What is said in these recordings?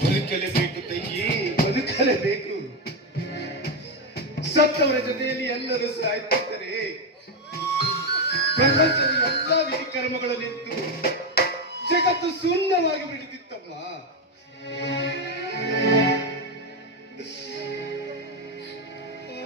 ಬದುಕಲೇಬೇಕು ತಂಗಿ ಬದುಕಲೇಬೇಕು ಸತ್ತವರ ಜೊತೆಯಲ್ಲಿ ಎಲ್ಲರೂ ಸಾಯ್ತಿದ್ದರೆ ಪ್ರಪಂಚದ ಎಲ್ಲ ವಿಧಿಕರ್ಮಗಳು ನಿಂತು ಜಗತ್ತು ಶೂನ್ಯವಾಗಿ ಬಿಡುತ್ತಿತ್ತಮ್ಮ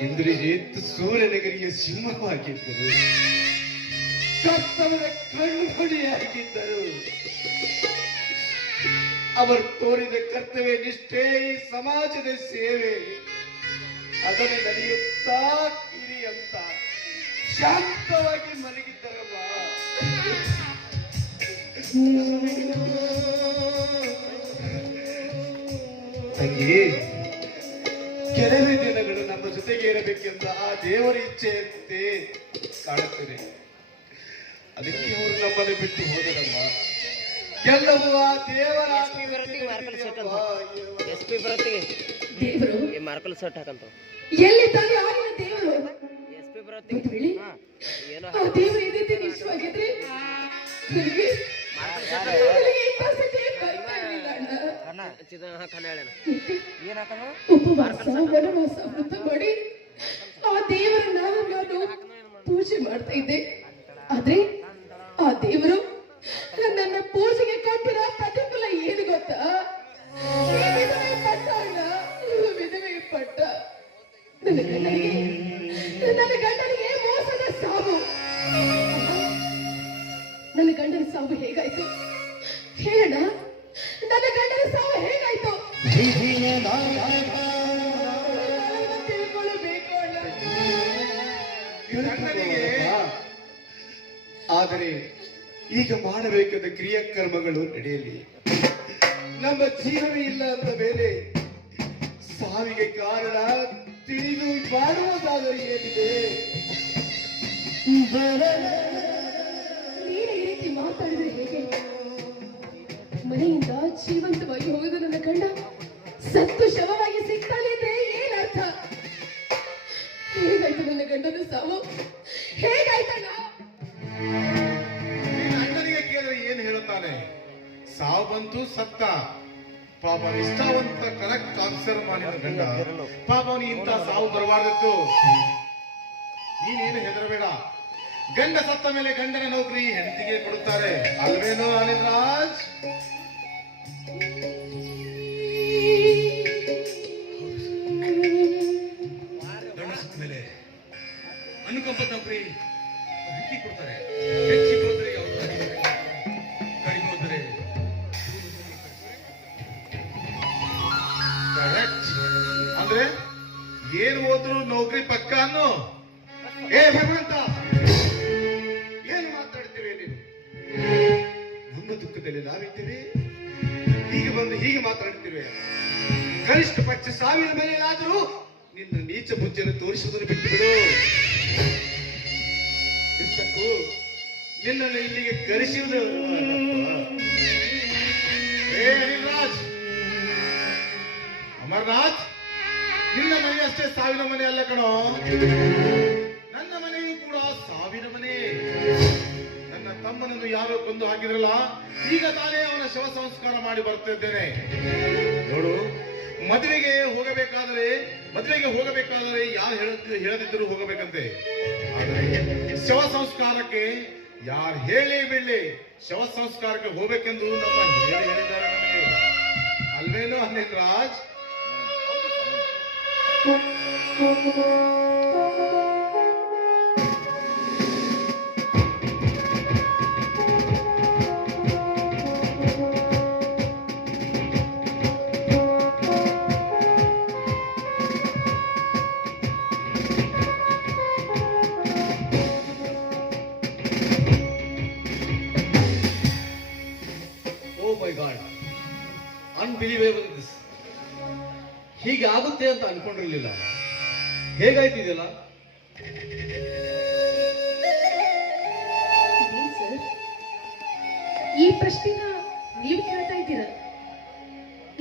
ಇಂದ್ರಜಿತ್ ಸೂರ್ಯನಗರಿಯ ಸಿಂಹವಾಗಿದ್ದರು. ಕತ್ತವರ ಕಣ್ಣುಗಳಿಯಾಗಿದ್ದರು ಅವರು ತೋರಿದ ಕರ್ತವ್ಯ ನಿಷ್ಠೆ ಈ ಸಮಾಜದ ಸೇವೆ ಅದನ್ನು ನಡೆಯುತ್ತಾ ಅಂತ ಶಾಂತವಾಗಿ ಮಲಗಿದ್ದರಮ್ಮ ತಂಗಿ ಕೆಲವೇ ದಿನಗಳು ನಮ್ಮ ಜೊತೆಗೆ ಇರಬೇಕೆಂದ ಆ ದೇವರ ಇಚ್ಛೆಯಂತೆ ಕಾಣುತ್ತಿದೆ ಅದಕ್ಕೆ ಅವರು ನಮ್ಮನ್ನು ಬಿಟ್ಟು ಹೋದರಮ್ಮ ಎಲ್ಲವೂ ಆ ದೇವರ ಎಸ್ ಪಿ ಬರತ್ತಿಗೆ ದೇವರು. ಈ ಮಾರ್ಕಲ್ ಸಟ್ ಹಾಕಂತ. ಎಲ್ಲಿದ್ದಾನೆ ಆಗಿನ ದೇವರು? ಎಸ್ ಪಿ ಬರತ್ತಿಗೆ ಮತ್ತೆ ಹೇಳಿ. ಹಾ. ಏನೋ ಆ ದೇವರು ಇದೈತೆ ನನಗೆ ಪೂಜೆ ಮಾಡ್ತಾ ಇದ್ದೆ. ಆದ್ರೆ ಆ ದೇವರು ನನ್ನ ಪೂಜೆಗೆ ಕೊಟ್ಟಿರೋ ಪ್ರತಿಫಲ ಏನು ಗೊತ್ತಾ? ವಿಧವೆ ಪಟ್ಟ ವಿಧವೆ ಪಟ್ಟ. ನನ್ನ ಗಂಡನಿಗೆ ನನ್ನ ಗಂಡನಿಗೆ ಮೋಸದ ಸಾವು. ನನ್ನ ಗಂಡನ ಸಾವು ಹೇಗಾಯ್ತು? ಹೇಳ ನನ್ನ ಗಂಡನ ಸಾವು ಹೇಗಾಯ್ತು? ತಿಳ್ಕೊಳ್ಬೇಕು ಆದರೆ ಈಗ ಮಾಡಬೇಕಾದ ಕ್ರಿಯಾಕರ್ಮಗಳು ನಡೆಯಲಿ. ನಮ್ಮ ಜೀವನ ಇಲ್ಲ ಅಂದ ಮೇಲೆ ಸಾವಿಗೆ ಕಾರಣ ತಿಳಿದು ಮಾಡುವುದಾದರೆ ಏನಿದೆ? ಈ ರೀತಿ ಮಾತಾಡಿದ್ರೆ ಹೇಗೆ? ಮನೆಯಿಂದ ಜೀವಂತವಾಗಿ ಹೋಗೋದು ನನ್ನ ಕಂಡ ಸತ್ತು ಶವವಾಗಿ ಸಿಗ್ತಾನೆ ಅಂದ್ರೆ ಏನರ್ಥ ಹೇಗಾಯ್ತು ನನ್ನ ಗಂಡನ ಸಾವು? ಸತ್ತ ಪಾಪ ನಿಷ್ಠಾವಂತ ಕರೆಕ್ಟ್ ಆನ್ಸರ್ ಮಾಡಿದ ಗಂಡ ಪಾಪ ಅವನಿಗೆ ಇಂಥ ಸಾವು ಬರಬಾರ್ದಿತ್ತು. ನೀನೇನು ಹೆದರಬೇಡ. ಗಂಡ ಸತ್ತ ಮೇಲೆ ಗಂಡನ ನೌಕರಿ ಹೆಂಡತಿಗೆ ಕೊಡುತ್ತಾರೆ. ಅಲ್ವೇನೋ ಅನಿಲ್ ರಾಜ್ ಗಂಡ ಸತ್ತ ಮೇಲೆ ಅನುಕಂಪ ನೌಕರಿ ಹೆಚ್ಚಿ ಕೊಡ್ತಾರೆ. ಹೆಚ್ಚಿಗೆ ಹೋದ್ರೆ ಏನ್ ಹೋದ್ರು ನೌಕರಿ ಪಕ್ಕ ಅನ್ನು? ಏ, ಭಗವಂತ! ಏನು ಮಾತಾಡ್ತೀರಿ ನೀವು ನಮ್ಮ ದುಃಖದಲ್ಲಿ ನಾವಿದ್ದೀರಿ. ಹೀಗೆ ಬಂದು ಹೀಗೆ ಮಾತಾಡ್ತೀರಿ. ಕನಿಷ್ಠ ಪಕ್ಷ ಸಾವಿರ ಮೇಲೇನಾದರೂ ನಿನ್ನ ನೀಚ ಬುದ್ಧಿಯನ್ನು ತೋರಿಸುವುದನ್ನು ಬಿಟ್ಟು ಬಿಡು ನಿನ್ನನ್ನು ಇಲ್ಲಿಗೆ ಕರೆಸುವುದು ನಿನ್ನ ಮನೆ ಅಷ್ಟೇ ಸಾವಿರ ಮನೆ ಅಲ್ಲ ಕಣೋ. ನನ್ನ ಮನೆಯೂ ಕೂಡ ಸಾವಿರ ಮನೆ. ನನ್ನ ತಮ್ಮನನ್ನು ಯಾರೋ ಕೊಂದು ಹಾಕಿದ್ರಲ್ಲ, ಈಗ ತಾನೇ ಅವನ ಶವ ಸಂಸ್ಕಾರ ಮಾಡಿ ಬರ್ತಿದ್ದೇನೆ ನೋಡು, ಮದುವೆಗೆ ಹೋಗಬೇಕಾದರೆ ಮದುವೆಗೆ ಹೋಗಬೇಕಾದರೆ ಯಾರು ಹೇಳದಿದ್ದರೂ ಹೋಗಬೇಕಂತೆ. ಶವ ಸಂಸ್ಕಾರಕ್ಕೆ ಯಾರು ಹೇಳಿ ಬಿಡ್ಲಿ, ಶವ ಸಂಸ್ಕಾರಕ್ಕೆ ಹೋಗಬೇಕೆಂದು ನಮ್ಮ ಹೇಳಿದ್ದಾರೆ ಅಲ್ವೇನೋ Anil Raj Oh unbelievable this. ಹೀಗೆ ಆಗುತ್ತೆ ಅಂತ ಅನ್ಕೊಂಡಿರ್ಲಿಲ್ಲ. ಹೇಗಾಯ್ತು ಇದೆಲ್ಲ ಸರ್ ಈ ಪ್ರಶ್ನೆನ ನೀವು ಕೇಳ್ತಾ ಇದ್ದೀರಾ?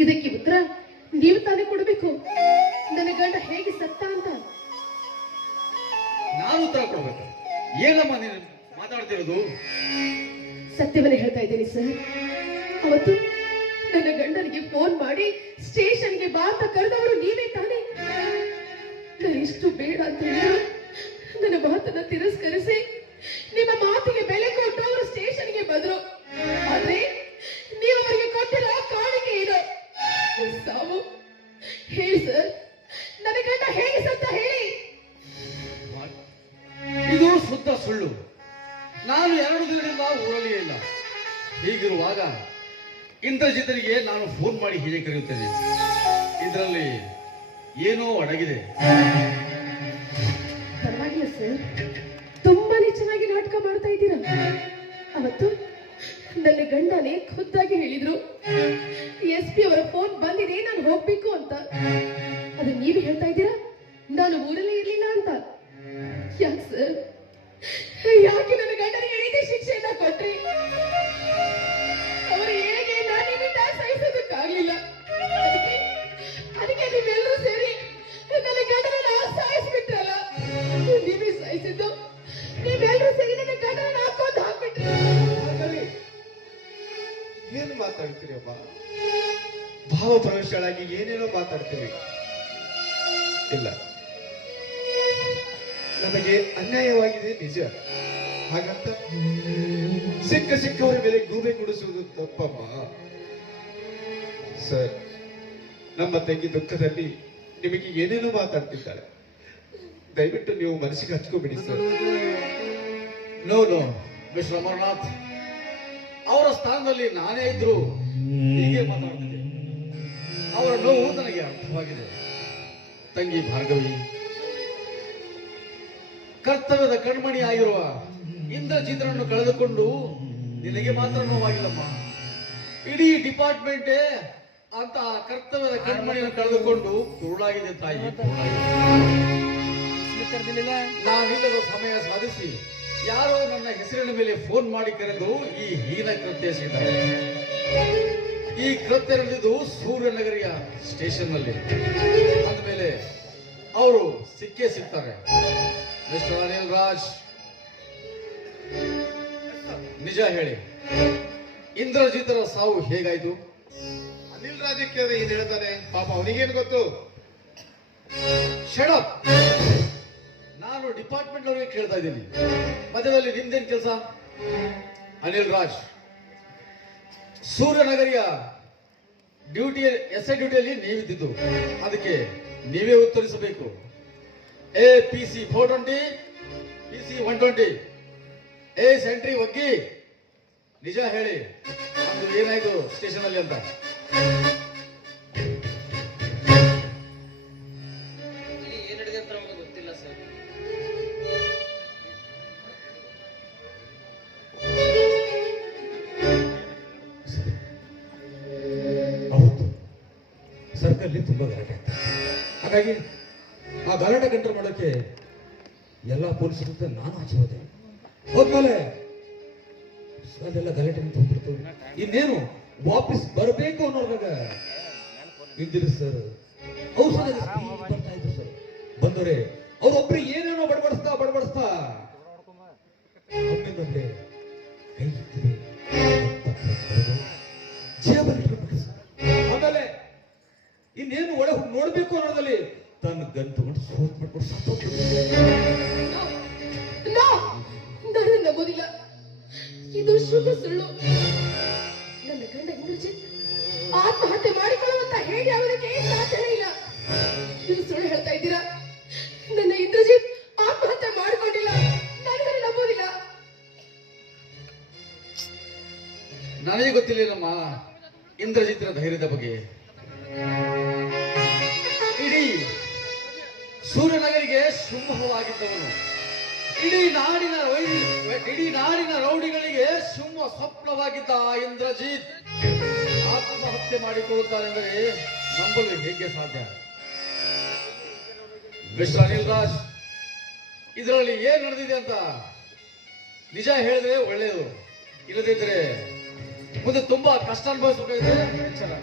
ಇದಕ್ಕೆ ಉತ್ತರ ನೀವು ತಾನೇ ಕೊಡಬೇಕು. ನನ್ನ ಗಂಡ ಹೇಗೆ ಸತ್ತ ಅಂತ? ನಾನು ಉತ್ತರ ಕೊಡ್ಬೇಕು. ಏನಮ್ಮ ನೀನು ಮಾತಾಡ್ತಿರೋದು? ಸತ್ಯವನ್ನೇ ಹೇಳ್ತಾ ಇದ್ದೀನಿ ಸರ್. ಅವತ್ತು ನನ್ನ ಗಂಡನಿಗೆ ಫೋನ್ ಮಾಡಿ, ಸ್ಟೇಷನ್ಗೆ ಬಾ ಅಂತ ಕರೆದವರು ನೀವೇ ತಾನೇ? ನಾನು ಇಷ್ಟು ಬೇಡ ಅಂತ ಹೇಳಿ ನನ್ನ ಮಾತನ್ನ ತಿರಸ್ಕರಿಸಿ ನಿಮ್ಮ ಮಾತಿಗೆ ಬೆಲೆ ಕೊಟ್ಟು ಅವರು ಸ್ಟೇಷನ್ಗೆ ಬಂದ್ರು. ಆದ್ರೆ ನೀವು ಅವರಿಗೆ ಕೊಟ್ಟಿರೋ ಕಾಣಿಕೆ ಇದು ಸಾವು. ಹೇಳಿ ಸರ್, ನನ್ನ ಗಂಡ ಹೇಗೆ ಸತ್ತ ಹೇಳಿ? ಇದು ಶುದ್ಧ ಸುಳ್ಳು. ನಾನು ಎರಡು ದಿನದಿಂದ ಊರಲ್ಲಿ ಇಲ್ಲ. ಹೀಗಿರುವಾಗ ಇಂದ್ರಜಿತನಿಗೆ ನಾನು ಫೋನ್ ಮಾಡಿ ಹೀಗೆ ಕರೆಯುತ್ತೇನೆ. ಇದರಲ್ಲಿ ಏನೋ ಅಡಗಿದೆ. ಸರ್. ತುಂಬಾನೇ ಚೆನ್ನಾಗಿ ನಾಟಕ ಮಾಡ್ತಾ ಇದ್ದೀರಾ? ಅವತ್ತು ನನ್ನ ಗಂಡನೇ ಖುದ್ದಾಗಿ ಹೇಳಿದ್ರು, ಎಸ್ ಪಿ ಅವರ ಫೋನ್ ಬಂದಿದೆ, ನಾನು ಹೋಗ್ಬೇಕು ಅಂತ. ಅದು ನೀವು ಹೇಳ್ತಾ ಇದ್ದೀರಾ? ನಾನು ಊರಲ್ಲೇ ಇರ್ಲಿಲ್ಲ ಅಂತ. ಯಾಕೆ ಸರ್? ಯಾಕೆ ನನ್ನ ಗಂಡನಿಗೆ ಇದೇ ಶಿಕ್ಷೆಯನ್ನ ಕೊಟ್ರಿ? ಇಲ್ಲ. ನಮಗೆ ಅನ್ಯಾಯವಾಗಿದೆ ನಿಜ. ಹಾಗಂತ ಸಿಕ್ಕ ಸಿಕ್ಕವರ ಮೇಲೆ ಗೂಬೆ ಕುಡಿಸುವುದು ತಪ್ಪಮ್ಮ. ಸರ್, ನಮ್ಮ ತಂಗಿ ದುಃಖದಲ್ಲಿ ನಿಮಗೆ ಏನೇನೋ ಮಾತಾಡ್ತಿದ್ದಾಳೆ ದಯವಿಟ್ಟು ನೀವು ಮನಸ್ಸಿಗೆ ಹಚ್ಕೋಬಿಡಿ, sir. No no mister Amarnath ಅವರ ಸ್ಥಾನದಲ್ಲಿ ನಾನೇ ಇದ್ರು ಹೀಗೆ ಮಾತಾಡ್ತಿದ್ದೆ. ಅವರ ನೋವು ನನಗೆ ಅರ್ಥವಾಗಿದೆ. ತಂಗಿ ಭಾರ್ಗವಿ. ಕರ್ತವ್ಯದ ಕಣ್ಮಣಿ ಆಗಿರುವ ಇಂದ್ರಜಿತ್ರನ್ನು ಕಳೆದುಕೊಂಡು ನಿನಗೆ ಮಾತ್ರ ನೋವಾಗಿಲ್ಲಮ್ಮ ಇಡೀ ಡಿಪಾರ್ಟ್ಮೆಂಟೇ ಅಂತ ಕರ್ತವ್ಯದ ಕಣ್ಮಣಿಯನ್ನು ಕಳೆದುಕೊಂಡು ಕುರುಳಾಗಿದೆ ತಾಯಿ ನಾವಿಲ್ಲದ ಸಮಯ ಸಾಧಿಸಿ ಯಾರೋ ನನ್ನ ಹೆಸರಿನ ಮೇಲೆ ಫೋನ್ ಮಾಡಿ ಕರೆದು ಈ ಹೀನ ಕೃತ್ಯ ಎಸಗಿದ್ದಾರೆ ಈ ಕೃತ್ಯ ನಡೆದಿದ್ದು ಸೂರ್ಯನಗರಿಯ ಸ್ಟೇಷನ್ನಲ್ಲಿ ಅಂದಮೇಲೆ ಅವರು ಸಿಕ್ಕೇ ಸಿಗ್ತಾರೆ. ಮಿಸ್ಟರ್ ಅನಿಲ್ ರಾಜ್ ನಿಜ ಹೇಳಿ ಇಂದ್ರಜಿತರ ಸಾವು ಹೇಗಾಯ್ತು? ಅನಿಲ್ ರಾಜಕ್ಕೆ ಏನು ಹೇಳ್ತಾನೆ ಪಾಪ ಅವನಿಗೇನು ಗೊತ್ತು? ಶಡಪ್ ನಾನು ಡಿಪಾರ್ಟ್ಮೆಂಟ್ ಅವರಿಗೆ ಕೇಳ್ತಾ ಇದ್ದೀನಿ. ಮಧ್ಯದಲ್ಲಿ ನಿಮ್ದೇನ್ ಕೆಲಸ? ಅನಿಲ್ ರಾಜ್. ಸೂರ್ಯನಗರಿಯ ಡ್ಯೂಟಿ, ಎಸ್ ಐ ಡ್ಯೂಟಿಯಲ್ಲಿ ನೀವಿದ್ದಿದ್ದು ಅದಕ್ಕೆ ನೀವೇ ಉತ್ತರಿಸಬೇಕು. A P C four twenty P C one twenty A sentry ಒಗ್ಗಿ ನಿಜ ಹೇಳಿ. ಏನಾಯ್ತು ಸ್ಟೇಷನ್ ಅಲ್ಲಿ ಅಂತ. ಸರ್ಕಲ್ಲಿ ತುಂಬ ಗಲಾಟೆ ಆಗ್ತಾ ಹಾಗಾಗಿ ಆ ಗಲಾಟೆ ಕಂಟ್ರೋಲ್ ಮಾಡೋಕ್ಕೆ ಎಲ್ಲ ಪೊಲೀಸರ ನಾನು ಆಚೆ ಹೋದೆ. ಹೋದ್ಮೇಲೆ ಅದೆಲ್ಲ ಗಲಾಟೆ ಹೋಗ್ಬಿಡ್ತು. ಇನ್ನೇನು ವಾಪಸ್ ಬರಬೇಕು ಅನ್ನೋದಾಗ ಇಂದಿರು ಸರ್. ಔಷಧ ಬರ್ತಾ ಇದ್ರು ಸರ್. ಬಂದವ್ರೆ, ಅವ್ರೊಬ್ರು ಏನೇನೋ ಬಡಬಡಿಸ್ತಾ ಬಡಬಡಿಸ್ತಾ ಕೈ ನೋಡ್ಬೇಕು ಅನ್ನೋದಲ್ಲಿ ತನ್ನ ಗನ್ ತಗೊಂಡು ಶೂಟ್ ಮಾಡ್ಕೊಂಡು ನಗೋದಿಲ್ಲ ನಾನು ನಂಬೋದಿಲ್ಲ. ಇದು ಶುದ್ಧ ಸುಳ್ಳು. ನನ್ನ ಗಂಡ ಇಂದ್ರಜಿತ್ ಆತ್ಮಹತ್ಯೆ ಮಾಡಿಕೊಳ್ಳುವಂತ ಹೇಗೆ ಅವನಿಗೆ ಸಾಧ್ಯನೇ ಇಲ್ಲ. ನೀವು ಸುಳ್ಳು ಹೇಳ್ತಾ ಇದ್ದೀರಾ? ನನ್ನ ಇಂದ್ರಜಿತ್ ಆತ್ಮಹತ್ಯೆ ಮಾಡಿಕೊಂಡಿಲ್ಲ. ನನಗೆ ನಂಬೋದಿಲ್ಲ. ನನಗೆ ಗೊತ್ತಿಲ್ಲಮ್ಮ ಇಂದ್ರಜಿತ್ನ ಧೈರ್ಯದ ಬಗ್ಗೆ. ಸೂರ್ಯನಗರಿಗೆ ಸಿಂಹವಾಗಿದ್ದವನು ಇಡೀ ನಾಡಿನ ಇಡೀ ನಾಡಿನ ರೌಡಿಗಳಿಗೆ ಸಿಂಹ ಸ್ವಪ್ನವಾಗಿದ್ದ ಇಂದ್ರಜಿತ್. ಆತ್ಮಹತ್ಯೆ ಮಾಡಿಕೊಳ್ಳುತ್ತಾನೆಂದರೆ ನಂಬಲು ಹೇಗೆ ಸಾಧ್ಯ? ಮಿಸ್ಟರ್ ಅನಿಲ್ ರಾಜ್, ಇದರಲ್ಲಿ ಏನ್ ನಡೆದಿದೆ ಅಂತ ನಿಜ ಹೇಳಿದ್ರೆ ಒಳ್ಳೆಯದು. ಇಲ್ಲದಿದ್ರೆ ಮುಂದೆ ತುಂಬಾ ಕಷ್ಟ ಅನುಭವಿಸಬೇಕಾಗಿದೆ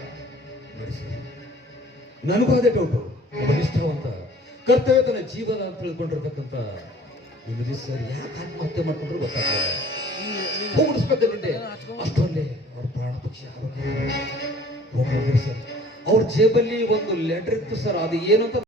ನನಗೂ ಅದೇ ಡೌಟು ಒಬ್ಬ ಕರ್ತವ್ಯ ತನ್ನ ಜೀವನ ಅಂತ ತಿಳ್ಕೊಂಡಿರ್ತಕ್ಕಂಥ ನಿಮಗೆ ಸರ್ ಯಾಕೆ ಆತ್ಮಹತ್ಯೆ ಮಾಡ್ಕೊಂಡ್ರು ಗೊತ್ತಾಗ್ತದೆ ಹೋಗಿಸ್ಬೇಕಂದ್ರೆ ಅಷ್ಟೊಂದೇ ಅವ್ರ ಪ್ರಾಣ ಪಕ್ಷಿ ಸರ್. ಅವ್ರ ಜೇಬಲ್ಲಿ ಒಂದು ಲೆಟರ್ ಇತ್ತು ಸರ್ ಅದು ಏನು ಅಂತ